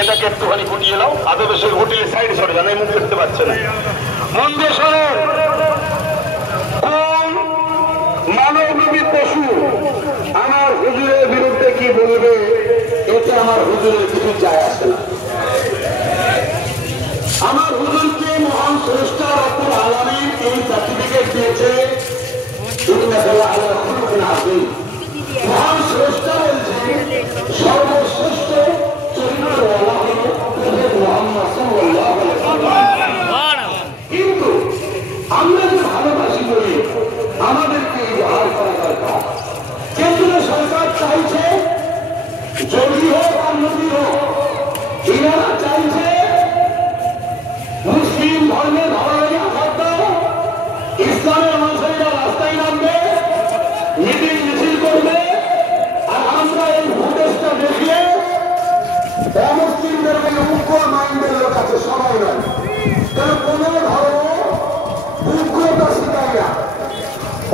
এটাকে একটুখানি ফুটিয়ে নাও। আদবেশের হোটেলের সাইডে সরে যান, মুখ দেখতে পাচ্ছেন। মন দিয়ে শোনেন, কোন মানবী পশু আমার হুজুরের বিরুদ্ধে কি বলবে, এতে আমার হুজুরের কিছু যায় আসে না। আমার হুজুরকে মহান স্রষ্টা রব্বুল আলামিন এই সার্টিফিকেট দিয়েছে। মহান স্রষ্টা বলছে সর্বশ্রেষ্ঠ চরিত্রওয়ালা হলো মুহাম্মদ সাল্লাল্লাহু আলাইহি ওয়াসাল্লাম। কিন্তু আমরা যে ভালোবাসি বলি আমাদেরকে ব্যবহার করা দরকার। কেন্দ্রীয় সরকার চাইছে যদি হোক আর নদী হোক, এনারা চাইছে মুসলিম ধর্মের ধর্মকে আঘাত দাও, ইসলামের মানুষেরা রাস্তায় নামবে, মিটিং মিছিল করবে, আর আমরা এই ফুটেজটা দেখিয়ে অমুসলিমদের উগ্র মাইন্ডের লোক আছে সবাই নয়, কারণ কোন ধর্ম উগ্রতা শিখায় না।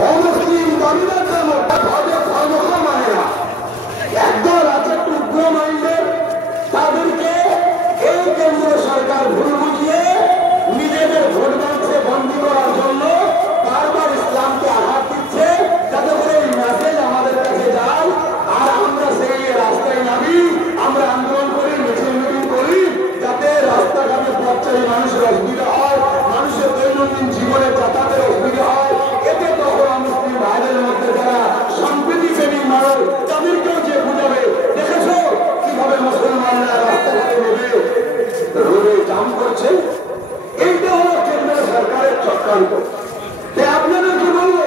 অমুসলিম দাবিদার ধর্ম ধর্মকে মানে না। একদল আছে উগ্র মাইন্ডের, তাদেরকে এই কেন্দ্রীয় সরকার ভুল বুঝিয়ে নিজেদের ভোট ব্যাংকে বন্দী করার জন্য বারবার ইসলামকে আঘাত দিচ্ছে, যাতে করে এই মেসেজ আমাদের কাছে যায় আর আমরা সেই রাস্তায় নামি, আমরা আন্দোলন করি, মিছিল মিটিং করি, যাতে রাস্তাঘাটে পথচারী মানুষের অসুবিধা হয়, মানুষের দৈনন্দিন জীবনে যাতায়াতের অসুবিধা হয়। এতে তখন মুসলিম ভাইদের মধ্যে যারা সম্প্রীতি প্রেমী মানুষ তাদেরকেও যে বুঝাবে, দেখেছো কিভাবে মুসলমানরা রাস্তাঘাটে নেবে রোডে জাম করছে। এইটা হলো কেন্দ্রীয় সরকারের চক্রান্ত। আপনাদেরকে বলবো,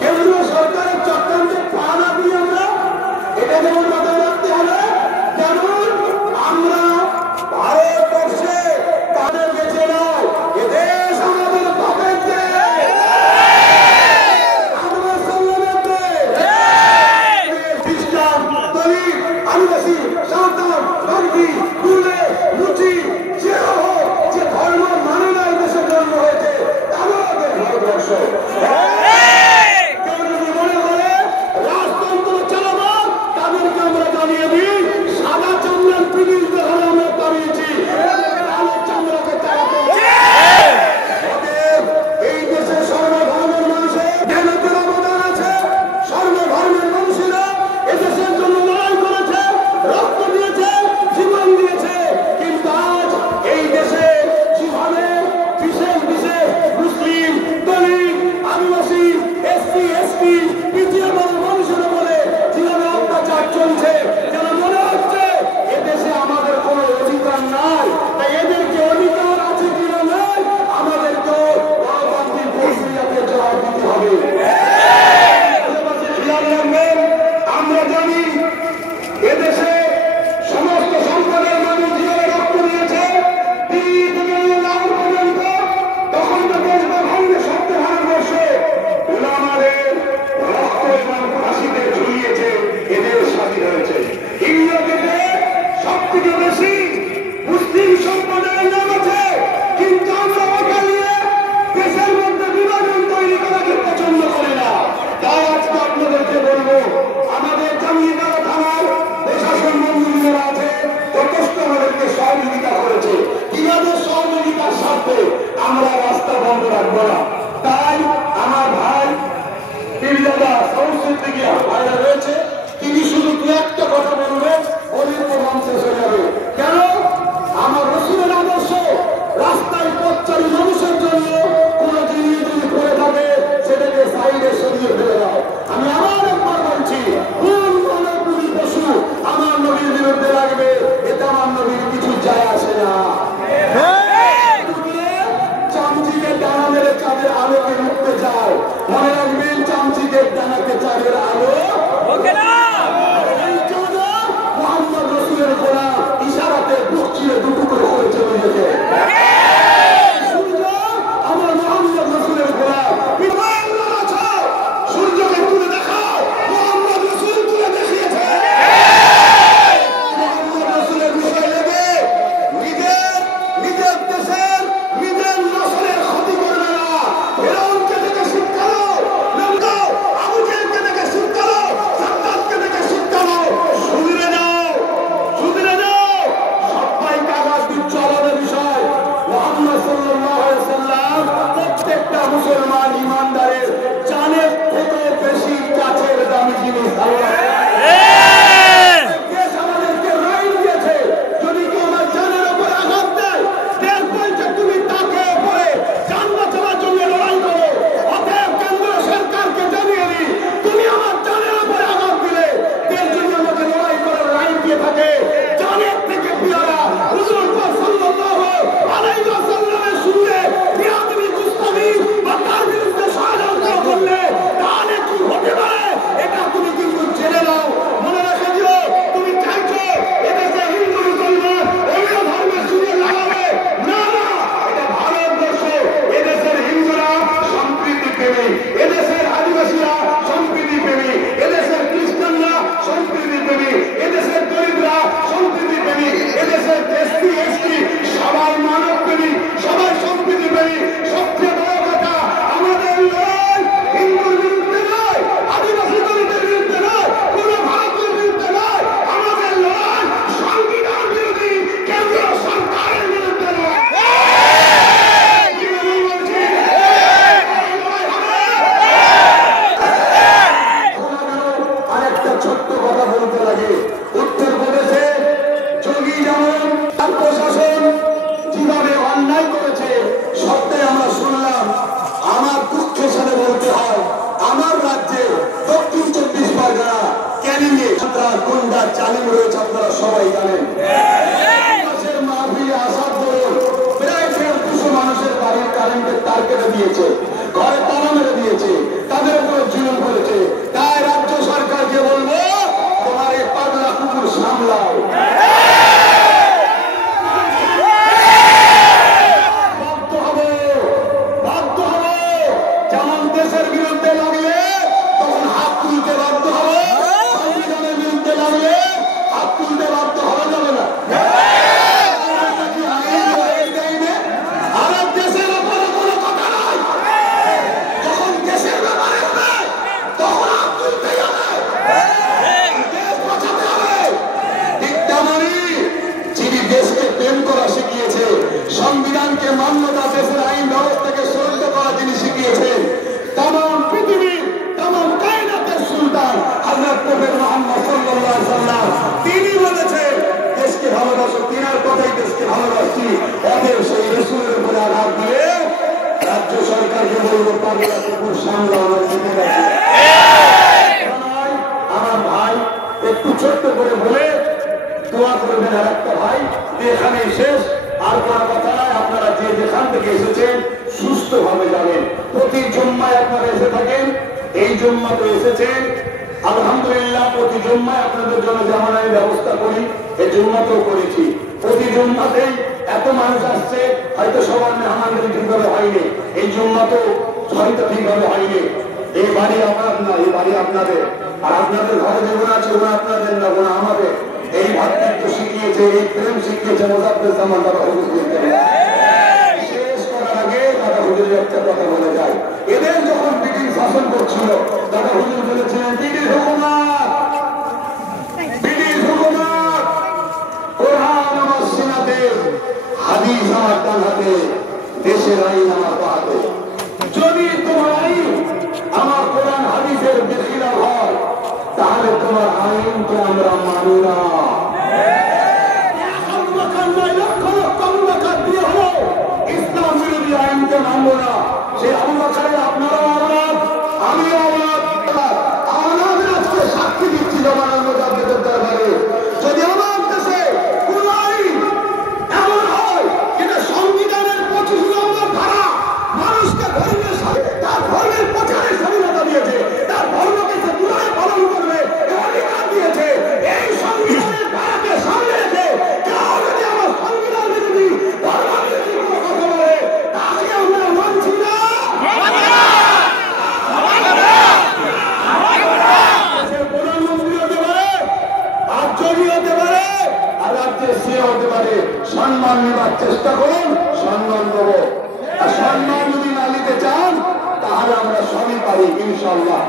কেন্দ্রীয় সরকারের চক্রান্তে পা না দিয়ে আমরা এটা যেমন মাথায় রাখতে হবে, যেমন আমরা ভারতবর্ষে তাদের বেঁচে নয়, এদেশ আমাদের বাপের দেশ, আমাদের সংগ্রামের দেশ। খ্রিস্টান, দলিত, আদিবাসী, সাঁওতাল, বাঙ্গি, কুড়ে, মুচি, যে হোক, যে ধর্ম মানে না এই দেশে জন্ম হয়েছে, আমাদের ভারতবর্ষ। কেউ যদি মনে করে রাজতন্ত্র চালাবো, তাদেরকে আমরা জানিয়ে দিই সাদা চামড়ার পুলিশ ধরে আমরা দাঁড়িয়েছি, কালো চামড়াকে চালাতে। এই দেশে সর্বধর্মের মানুষের জ্ঞানের অবদান আছে। সর্বধর্মের মানুষেরা এদেশের জন্য লড়াই করেছে, রক্ত দিয়েছে, জীবন দিয়েছে। কিন্তু আজ এই দেশে যেভাবে বিশেষ বিশেষ মুসলিম, দলিত, আদিবাসী, এসসি, এসটি, পিছিয়ে মানুষের বলে যেভাবে অত্যাচার চলছে, যেন মনে হচ্ছে এদেশে আমাদের কোনো অধিকার নাই। তাই এদেরকে অধিকার আছে কিনা নাই, আমাদেরকে গণতান্ত্রিক প্রক্রিয়াকে জবাব দিতে হবে। খেয়াল রাখবেন, আমরা জানি এদেশে সমস্ত সম্প্রদায়ের মানুষ যেভাবে রক্ত দিয়েছে, দিল্লি থেকে লাহোর পর্যন্ত, তখন তো দেশ বা ভাঙলে সত্য ভারতবর্ষে ওলামাদের রক্ত এবং ফাঁসিতে ঝুলিয়েছে, এদের স্বাধীন হয়েছে। ইংরেজিতে সব থেকে বেশি মুসলিম সম্প্রদায়ের নাম আছে, কিন্তু আমরা ওটা নিয়ে দেশের মধ্যে বিভাজন তৈরি করাকে পছন্দ করি না। তাই আজকে আপনাদেরকে বলবো, আমাদের জামিয়াপাড়া থানার প্রশাসন মন্ত্রীরা আছে, যথেষ্ট আমাদেরকে সহযোগিতা করেছে। কিভাবে সহযোগিতার স্বার্থে আমরা রাস্তা বন্ধ রাখবো না। তাই আমার ভাই পীরজাদা সৌসির দিকে ভাইরা রয়েছে, তিনি শুধু দু একটা কথা বলবেন, অনেক প্রমাণ শেষ হয়ে যাবে। কেন? আমার রসুলের আদর্শ মাহফিলে আসার পর প্রায় 1,200 মানুষের বাড়ির কারেন্টের তার কেটে দিয়েছে, ঘরে তালা মেরে দিয়েছে, তাদের উপরে জুলুম করেছে। তাই রাজ্য সরকারকে বলবো, তোমার এই পাগলা কুকুর সামলাও। বাধ্য হবো। যেমন দেশের বিরুদ্ধে লাগলে তখন হাত তুলতে বাধ্য হবো, সংবিধানের বিরুদ্ধে লাগলে হাত তুলতে বাধ্য হওয়া যাবে না। আর দেশের ব্যাপারে কোনো কথা নাই, যখন দেশের ব্যাপারে হবে তখন হাত তুলতে হবে, দেশ বাঁচাতে হবে। ঠিক তেমনই যিনি দেশকে প্রেম করা শিখিয়েছে, সংবিধানকে মান্যতা, দেশের আইন ব্যবস্থাকে শ্রদ্ধা করা যিনি শিখিয়েছেন, তামাম পৃথিবীর তামাম কায়নাতের সুলতান হযরত প্রফেট মুহাম্মদ সাল্লাল্লাহু আলাইহি ওয়াসাল্লাম, তিনি বলেছেন দেশকে ভালোবাসো, তিনার কথাই দেশকে ভালোবাসি। অতএব সেই রাসূলের উপরে আঘাত দিয়ে রাজ্য সরকারকে বলবো, পাগলা কুকুর সামলাও। আমার ভাই একটু ছোট্ট করে বলে দোয়া করবেন। আর একটা ভাই, এখানেই শেষ, আর কোনো কথা নাই। আপনারা যে যেখান থেকে এসেছেন সুস্থ ভাবে যাবেন। প্রতি জুম্মায় আপনারা এসে থাকেন, এই জুম্মা তো এসেছেন আলহামদুলিল্লাহ। প্রতি জুম্মায় আপনাদের জন্য যেমন আমি ব্যবস্থা করি, এই জুম্মাতেও করেছি। প্রতি জুম্মাতেই এত মানুষ আসছে, হয়তো সবার মেহমানদারি ঠিকভাবে হয়নি, এই জুম্মাতেও হয়তো ঠিকভাবে হয়নি। এই বাড়ি আমার না, এই বাড়ি আপনাদের। আর আপনাদের ঘরে যে গুণ আছে, ওগুলো আপনাদের না, ওগুলো আমাদের। এই ভাতৃত্ব শিখিয়েছে, এই প্রেম শিখিয়েছে মোজাফফর জামান দাদা হুজুর। শেষ করার আগে দাদা হুজুরের একটা কথা বলে যায়। এদের যখন ব্রিটিশ শাসন করছিল, দাদা হুজুর বলেছিলেন, ব্রিটিশ হুকুমত, ব্রিটিশ হুকুমত, কোরআন আমার সিনাতে, হাদিস আমার ডান হাতে, দেশের আইন আমার বাঁ হাতে। যদি তোমার আইন আমার কোরআন হাদিসের বেখিলাফ হয়, তাহলে তোমার আইনকে আমরা মানি না। ইসলাম বিরোধী আইনকে মানব না। সে আবু বকরের আপনারা আওলাদ, আমিও আওলাদ। আমাদের আজকে সাক্ষী দিচ্ছি জমানার মুজাদ্দিদের দরবারে, যদি আমার দেশে কোন আইন এমন হয় যেটা সংবিধানের 25 নম্বর ধারা মানুষকে ধর্মের সাথে তার ধর্মের প্রচারের স্বাধীনতা দিয়েছে, তার ধর্মকে সে পুনরায় পালন করবে অধিকার দিয়েছে, এই সংবিধানের ধারাকে সামনে রেখে কেউ যদি আমার সংবিধান বিরোধী, ধর্ম বিরোধী কোনো কথা বলে, তাকে আমরা মানছি না। প্রধানমন্ত্রী হতে পারে, রাজ্যই হতে পারে, আর রাজ্যের সে হতে পারে। সম্মান নেবার চেষ্টা করুন, সম্মান দেবো। আর সম্মান যদি না নিতে চান, তাহলে আমরা সবই পারি ইনশাআল্লাহ।